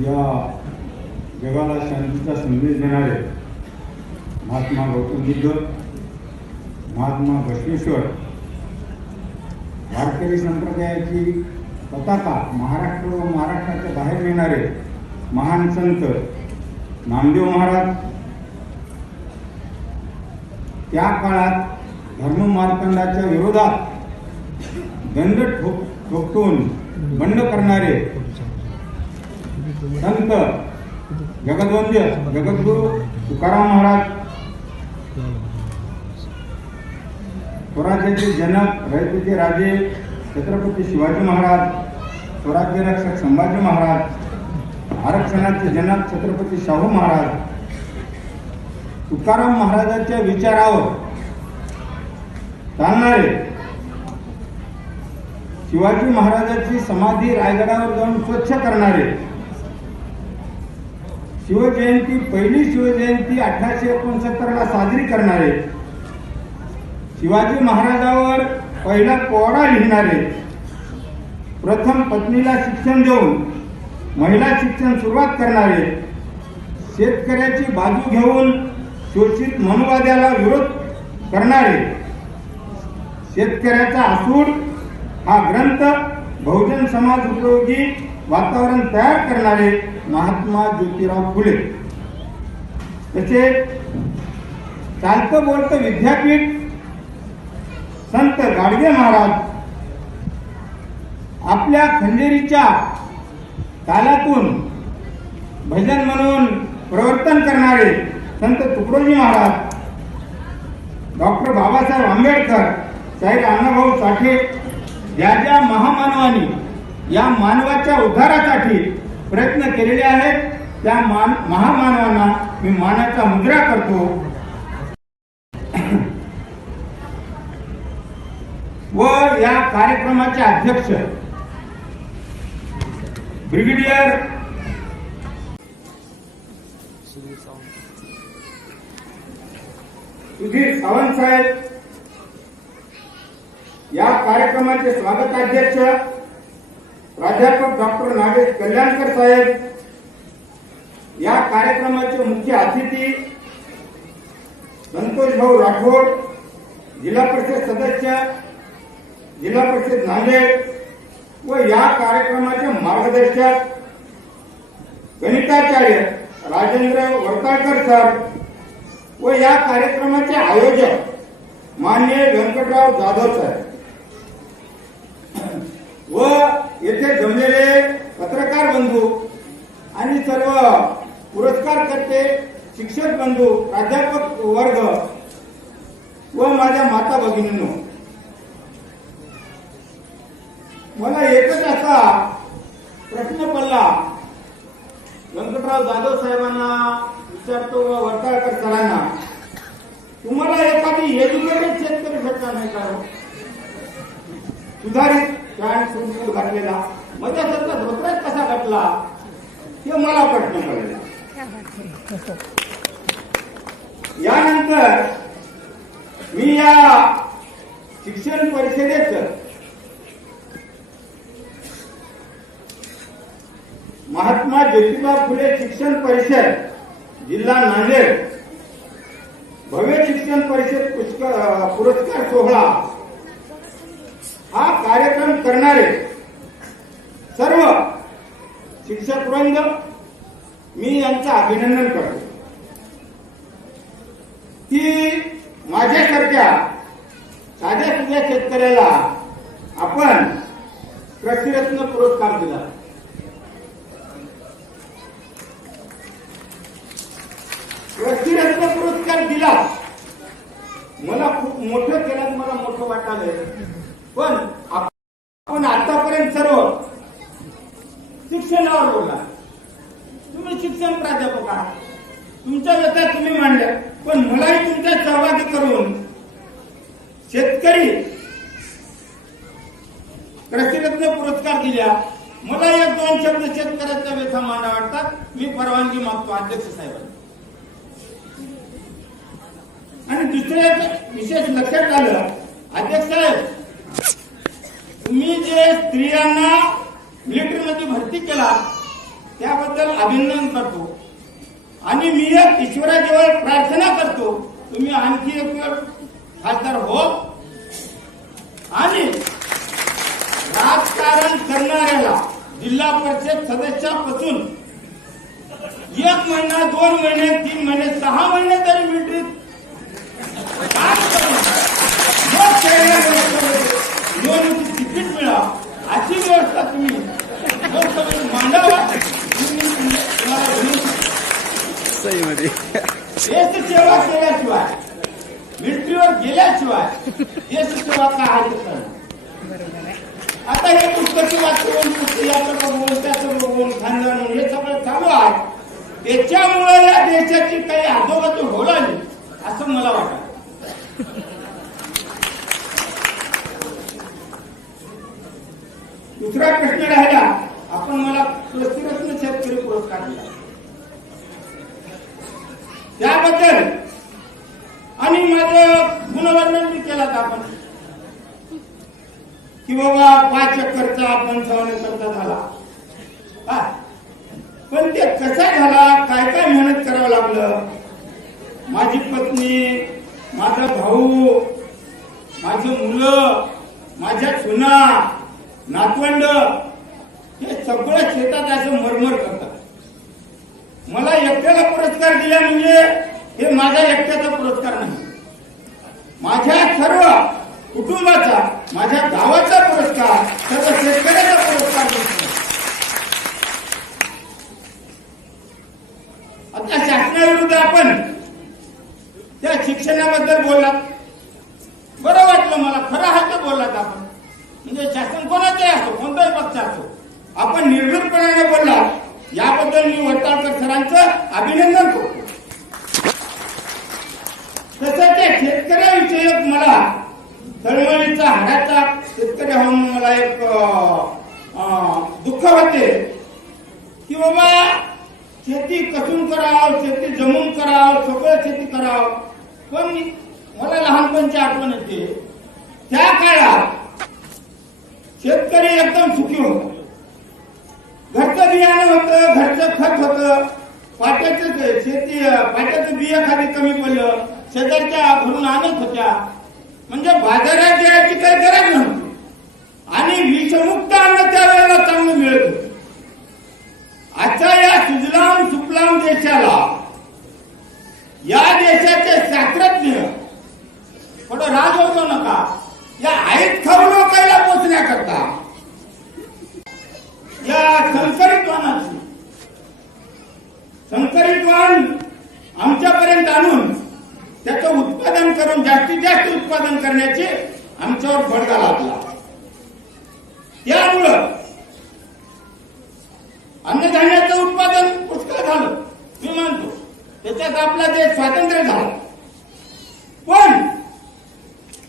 या जगाला शांतीचा संदेश देणारे महात्मा गौतम बुद्ध, महात्मा बसवेश्वर, वारकरी संप्रदायाची पताका महाराष्ट्र व महाराष्ट्राच्या बाहेर नेणारे महान संत नामदेव महाराज, त्या काळात धर्ममार्तंडाच्या विरोधात दंड ठोकून बंड करणारे संत जगद्वंद्य जगद्गुरु तुकाराम महाराज, स्वराज्याचे जनक रयतेचे राजे छत्रपती शिवाजी महाराज, स्वराज्य रक्षक संभाजी महाराज, आरक्षणाचे जनक छत्रपती शाहू महाराज, तुकाराम महाराजांच्या विचारावर चालणारे, शिवाजी महाराजांची समाधी रायगडावर जाऊन स्वच्छ करणारे, शिवजयंती पहिली शिवजयंती 1869 ला साजरी करणारे, शिवाजी महाराजांवर पहिला पोवाडा लिहिणारे, प्रथम पत्नीला शिक्षण देऊन महिला शिक्षण सुरुवात करणारे, शेतकऱ्याची बाजू घेऊन शोषित मनुवाद्याला विरोध करणारे, शेतकऱ्याचा आसूड हा ग्रंथ बहुजन समाज उपयोगी वातावरण तयार करणारे महात्मा ज्योतिराव फुले, तसेच चालतं बोलतं विद्यापीठ संत गाडगे महाराज, आपल्या खंडेरीच्या तालातून भजन म्हणून प्रवर्तन करणारे संत तुकडोजी महाराज, डॉक्टर बाबासाहेब आंबेडकर, शाहीर अण्णाभाऊ साठे, ज्या महामानवांनी या मानवाच्या उद्धारासाठी प्रयत्न केलेले आहेत त्या महामानवांना मी मानाचा मुद्रा करतो व या कार्यक्रमाचे अध्यक्ष ब्रिगेडियर सुधीर सावंत साहेब, या कार्यक्रमाचे स्वागताध्यक्ष प्राध्यापक डॉक्टर नागेश कल्याणकर साहेब, या कार्यक्रमाचे मुख्य अतिथी संतोष भाऊ राठोड, जिल्हा परिषद सदस्य जिल्हा परिषद नांदेड, व या कार्यक्रमाचे मार्गदर्शक गणिताचार्य राजेंद्र वर्ताळकर सर व या कार्यक्रमाचे आयोजक माननीय व्यंकटराव जाधव साहेब व येथे जमलेले पत्रकार बंधू आणि सर्व पुरस्कारकर्ते, शिक्षक बंधू, प्राध्यापक वर्ग व माझ्या माता भगिनींनो, मला एकच असा प्रश्न पडला, व्यंकटराव जाधव साहेबांना विचारतो व वर्ताळकर सरांना, तुम्हाला एखादी एज्युकेटेड शेतकरी भेटला नाही का? सुधारित पॅन्ट सूट घातलेला मध्ये त्याचा धोत्राच कसा घातला हे मला प्रश्न पडला. यानंतर मी या शिक्षण परिषदेचं महात्मा ज्योतिबा फुले शिक्षण परिषद जिल्हा नांदेड भव्य शिक्षण परिषद पुरस्कार सोहळा हा कार्यक्रम करणारे सर्व शिक्षक वृंद मी यांचं अभिनंदन करतो की माझ्यासारख्या साध्या सुध्या शेतकऱ्याला आपण कृषीरत्न पुरस्कार दिला. कृषीरत्न पुरस्कार दिला, मला खूप मोठं केलं, मला मोठं वाटायलंय, पण आपण आतापर्यंत सर्व शिक्षणावर बोलला. तुम्ही शिक्षण प्राध्यापक आहात, तुमच्या व्यथा तुम्ही मांडल्या, पण मलाही तुमच्या सहभागी करून शेतकरी कृषीरत्न पुरस्कार दिल्या. मला एक दोन शब्द शेतकऱ्याच्या व्यथा मांडा वाटतात, मी परवानगी मागतो अध्यक्ष साहेबांनी. आणि दुसरे विशेष लक्षात आलं, अध्यक्ष साहेब तुम्ही जे स्त्रियांना मिलिटरीमध्ये भरती केला त्याबद्दल अभिनंदन करतो आणि मी एक ईश्वराजवळ प्रार्थना करतो तुम्ही आणखी एक वेळ खासदार हो आणि राजकारण करणाऱ्याला जिल्हा परिषद सदस्यापासून 1 महिना 2 महिने 3 महिने 6 महिने तरी मिळतील काम करून निवडणुकीची तिकीट मिळा अशी व्यवस्था तुम्ही लोकसभेत मांडावा. देशसेवा केल्याशिवाय मिलिटरीवर गेल्याशिवाय देशसेवा काय आता हे पुस्तकी वाचून याचं बघून त्याचं बघून खानदान हे सगळं चालू आहे. त्याच्यामुळे या देशाची काही अधोगती होऊ लागली असं मला वाटतं. दुसरा प्रश्न राहिला आपण मला कृषीरत्न शेतकरी पुरस्कार दिला त्याबद्दल आणि माझं गुणवर्णन मी केलं आपण की बाबा 5 एकरचा 55 एकरचा झाला पण ते कसा झाला काय काय मेहनत करावं लागलं. माझी पत्नी माझा भाऊ माझी मुलं माझ्या सुना नातवंड हे सगळं शेतात असं मरमर करतात. मला एकट्याला पुरस्कार दिला म्हणजे हे माझा एकट्याचा पुरस्कार नाही माझ्या सर्व कुटुंबाचा माझ्या गावाचा पुरस्कार सर्व शेतकऱ्याचा पुरस्कार दिसतो. आता शासनाविरुद्ध आपण त्या शिक्षणाबद्दल बोललात बरं वाटलं मला खरं आहे ते बोललात आपण म्हणजे शासन कोणाचे असो कोणताही पक्ष असो आपण निर्भीडपणाने बोललात याबद्दल मी वडताळकर सरांचं अभिनंदन करतो. तसं त्या शेतकऱ्याविषयक मला तळमळीचा हाडाचा शेतकरी होऊन मला एक दुःख होते की बाबा शेती कसून करावं शेती जमून करावं सगळं शेती करावं पण मला लहानपणची आठवण येते त्या काळात शेतकरी एकदम सुखी होता. घरचं बियाणं होतं घरचं खत होतं पाट्याचं शेती पाट्याचं बिया खाली कमी पडलं शेजारच्या घरून आणत होत्या म्हणजे बाजारात जायची काही गरज नव्हती आणि विषमुक्त अन्न त्यावेळेला चांगलं मिळत होतं. आजच्या या सुजलाम सुफलाम देशाला या देशाचे शास्त्रज्ञ थोडं राज होतो नका या आईत खाऊ लोकांना पोचण्याकरता या संकरित वाण आमच्यापर्यंत आणून त्याचं उत्पादन करून जास्तीत जास्त उत्पादन करण्याचे आमच्यावर बडगा लागला. त्यामुळं अन्नधान्याचं उत्पादन पुष्कळ झालं मी मानतो त्याच्यात आपला देश स्वातंत्र्य झाला पण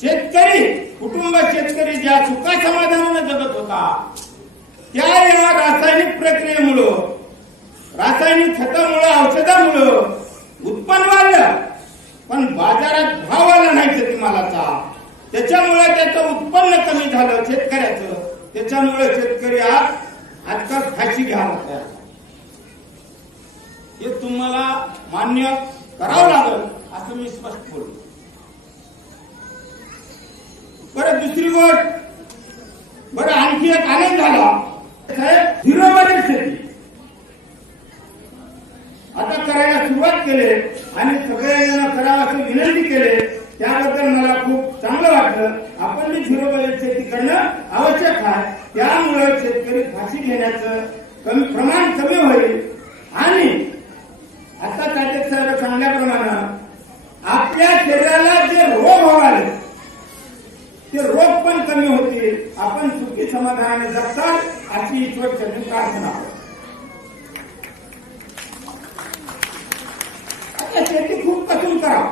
शेतकरी कुटुंब शेतकरी ज्या सुखा समाधानानं जगत होता त्या या रासायनिक प्रक्रियेमुळं रासायनिक खतामुळं औषधामुळं उत्पन्न वाढलं पण बाजारात भाव आला नाही शेतीमालाचा त्याच्यामुळे त्याचं उत्पन्न कमी झालं शेतकऱ्याचं त्याच्यामुळे शेतकरी आजकाल फाशी घ्यायला हे तुम्हाला मान्य करावं लागेल असं मी स्पष्ट बोलतो. बरं दुसरी गोष्ट बरं आणखी एक आनंद झाला साहेब 0 बजेट शेती आता करायला सुरुवात केली आणि सगळ्यांना करावं असं विनंती केली त्याबद्दल मला खूप चांगलं वाटलं. आपण मी 0 बजेट शेती करणं आवश्यक आहे त्यामुळे शेतकरी फाशी घेण्याचं प्रमाण कमी होईल आणि आता काटेक साहेब सांगल्याप्रमाणे आपल्या शरीराला जे रोग व्हावे ते रोग पण कमी होतील आपण सुखी समाधानाने जगताल अशी ईश्वरचरणी प्रार्थना. आता शेती खूप कसून करा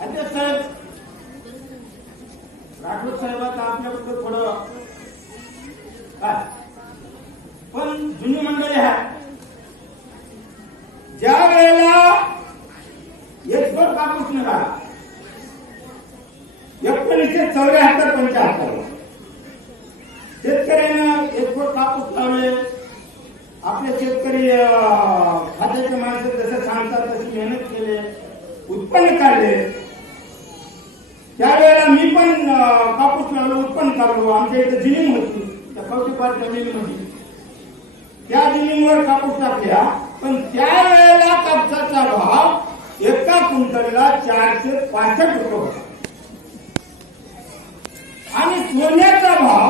अध्यक्ष साहेब राठोड साहेबांचं आपल्याबद्दल थोडं काय पण जुनी मंडळी आहे ज्या वेळेला एकभर कापूस निघाला 1974-75 शेतकऱ्यानं एकभर कापूस लावले आपले शेतकरी खात्याचे माणसं जसं सांगतात तशी मेहनत केले, उत्पन्न काढले. त्यावेळेला मी पण कापूस लावलो, उत्पन्न काढलो. आमच्या इथे जिनिंग होती त्या कवठेपाडच्या मिलमध्ये, त्या जिनिंगवर कापूस टाकल्या. पण त्यावेळेला कापसाचा भाव एका क्विंटलला 465 रुपये होता आणि सोन्याचा भाव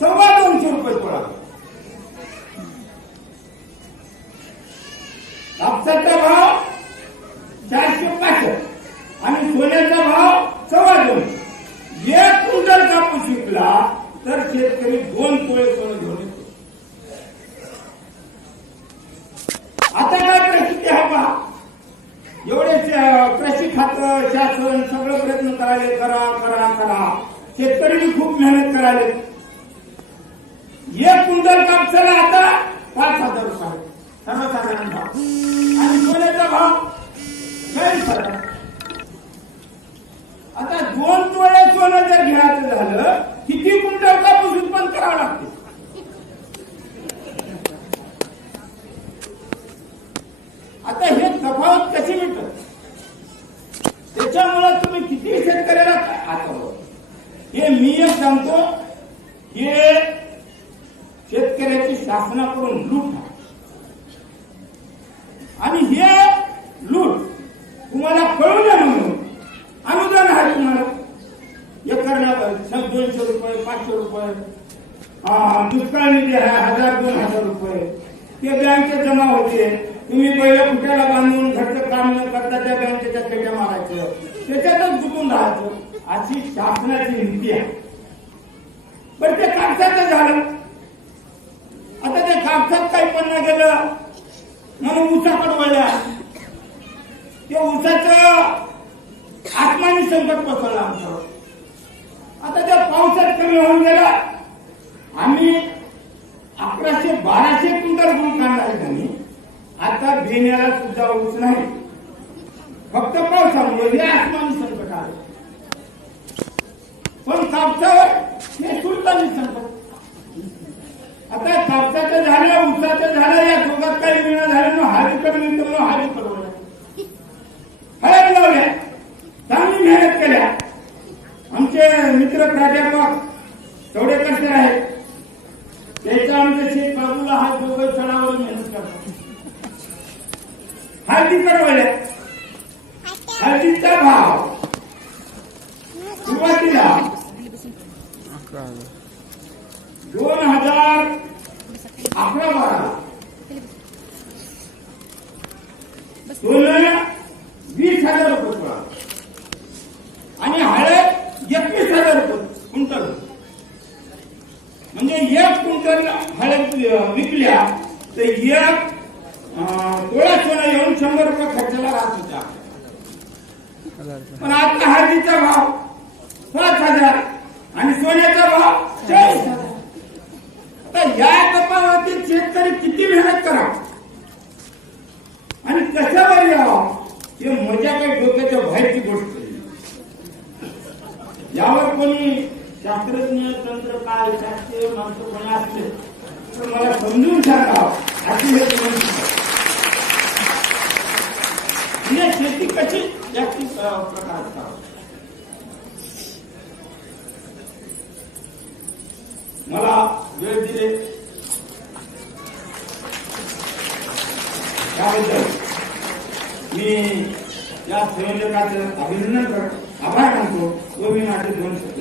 250 रुपये पडला. कापसाचा भाव 465 आणि सोन्याचा भाव 2.25. एक क्विंटल कापूस विकला तर शेतकरी 2 तोळे सोनं घेऊन येतो. आता काय परिस्थिती आहे पहा. एवढे कृषी खातं शासन सगळं प्रयत्न करायले, करा करा करा. शेतकरी खूप मेहनत करायले. एक क्विंटल कापसाला आता 5,000 रुपये सर्वसाधारण भाव आणि सोन्याचा भाव 40,000. आता 2 तोळे सोनं जर घ्यायचं झालं, किती क्विंटल कापूस उत्पन्न करावं लागते? आता हे तफावत कशी मिळतात? त्याच्यामुळे तुम्ही किती शेतकऱ्याला आता हे मी एक सांगतो, हे शेतकऱ्याची शासनाकडून लूट आहे आणि हे लूट तुम्हाला कळू नये म्हणून अनुदान आहे. तुम्हाला एकरला 200 रुपये, 500 रुपये, दुष्काळ निधी आहे 1,000-2,000 रुपये, ते बँकेत जमा होते. तुम्ही पहिल्या कुठ्याला बांधून घरचं काम न करता त्या बँकेच्या खेड्या मारायचं, त्याच्यातच गुंतून राहायचं, अशी शासनाची नीती आहे. पण ते कापसाचं झालं. आता त्या कापसात काही पण नाही गेलं म्हणून ऊसाकडे वळल्या. ते ऊसाचं आत्मानी संकट पसरलं आमच्यावर. आता त्या पावसात कमी होऊन गेला. आम्ही 1100-1200 क्विंटल गुण काढणार त्यांनी. आता बेण्याला सुद्धा ऊस नाही, फक्त पावसामुळे हे आत्मानी संकट आलं. पण कापसावर हे सुलतानी संकट. आता कापसाचं झालं, ऊसाचं झालं, या दोघात काही मिळणं झालं ना, हाजीकडे मिळतो म्हणून हाजी पडवलं. हळद लावल्या, चांगली मेहनत केल्या. आमचे मित्र प्राध्यापक चौडेकर सर आहेत, त्याचा आमच्या शेत बाजूला हा दोघं चढावर मेहनत करतात. हळदी करवल्या. हळदीचा भाव सुरुवातीला 2011-12 सोनं 20,000 रुपये पडा आणि हळद 21,000 रुपये क्विंटल. म्हणजे 1 क्विंटल हळद विकल्या तर 1 तोळा सोनं येऊन 100 रुपये खर्चाला राहत होता. पण आता हळदीचा भाव 5,000 आणि सोन्याचा भाव 40,000. आता या तफावतीत शेतकरी किती मेहनत करा आणि कशावर यावं, हे मजा काही डोक्याच्या बाहेरची गोष्ट नाही. यावर कोणी शास्त्रज्ञ, तंत्रकार, शास्त्रीय माणसं कोणी असले तर मला समजून सांगावं. अशी हे शेती कशी जास्ती प्रकार असतात. मला वेळ दिले त्याबद्दल मी या संयोजकाचं अभिनंदन करतो, आभार मानतो. तो मी माझे 2 शब्द